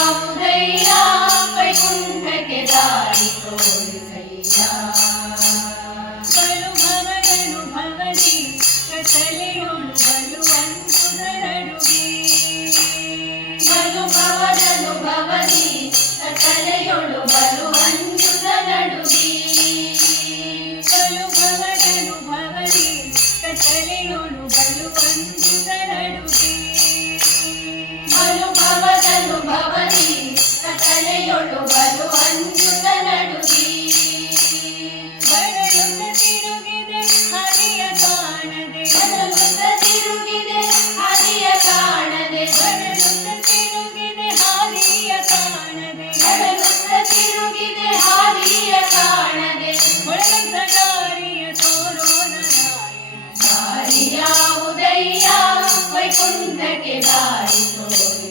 ದಾರಿಯಾವುದಯ್ಯ ವೈಕುಂಠಕ್ಕೆ ದಾರಿ ತೋರಿಸಯ್ಯ ಬಲು ಭವನನು ಭವನಿ ಕತ್ತಲೆಯೋಳು ಬಲುವಂತು ನರಡುಗೆ ಬಲು ಭವನನು ಭವನಿ ಕಲೆಯೊಳು ಬಲು ಭವನಿ ಬಲು ಅಂಜುದ ನಡುಗಿ ಬರಳುತ್ತ ತಿರುಗಿದೆ ಹರಿಯ ಕಾಣದೆ. ಬರಲುತ್ತ ತಿರುಗಿದೆ ಹರಿಯ ಕಾಣದೆ. ಬರಳುತ್ತ ತಿರುಗಿದೆ ಹಾದಿಯ ಕಾಣದೆ. ಬರಲುತ್ತ ತಿರುಗಿದೆ ಹಾದಿಯ ಕಾಣದೆ. ಒಳಗಂತ ದಾರಿಯ ತೋರೋ ನಾರಾಯಣ. ದಾರಿಯಾವುದಯ್ಯ ವೈಕುಂಠಕ್ಕೆ ದಾರಿ ತೋರಿಸಯ್ಯ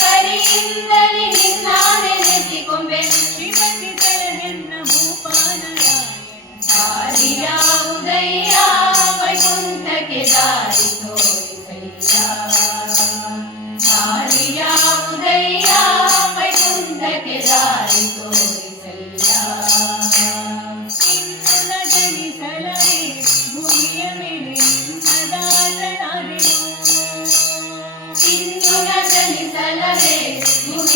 കരിന്തലി Padre, un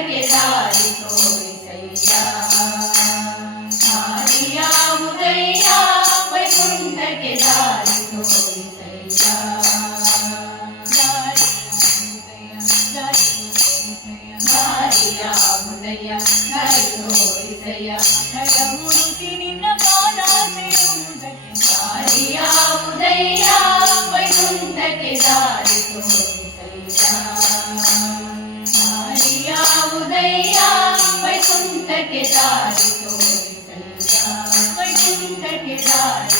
వెనకే దారితో విసయ్యా మారియా ఉదయ్యా వైకుంఠకే దారితో విసయ్యా మారియా ఉదయ్యా దారితో విసయ్యా कटदारी तोरी संजा कटदारी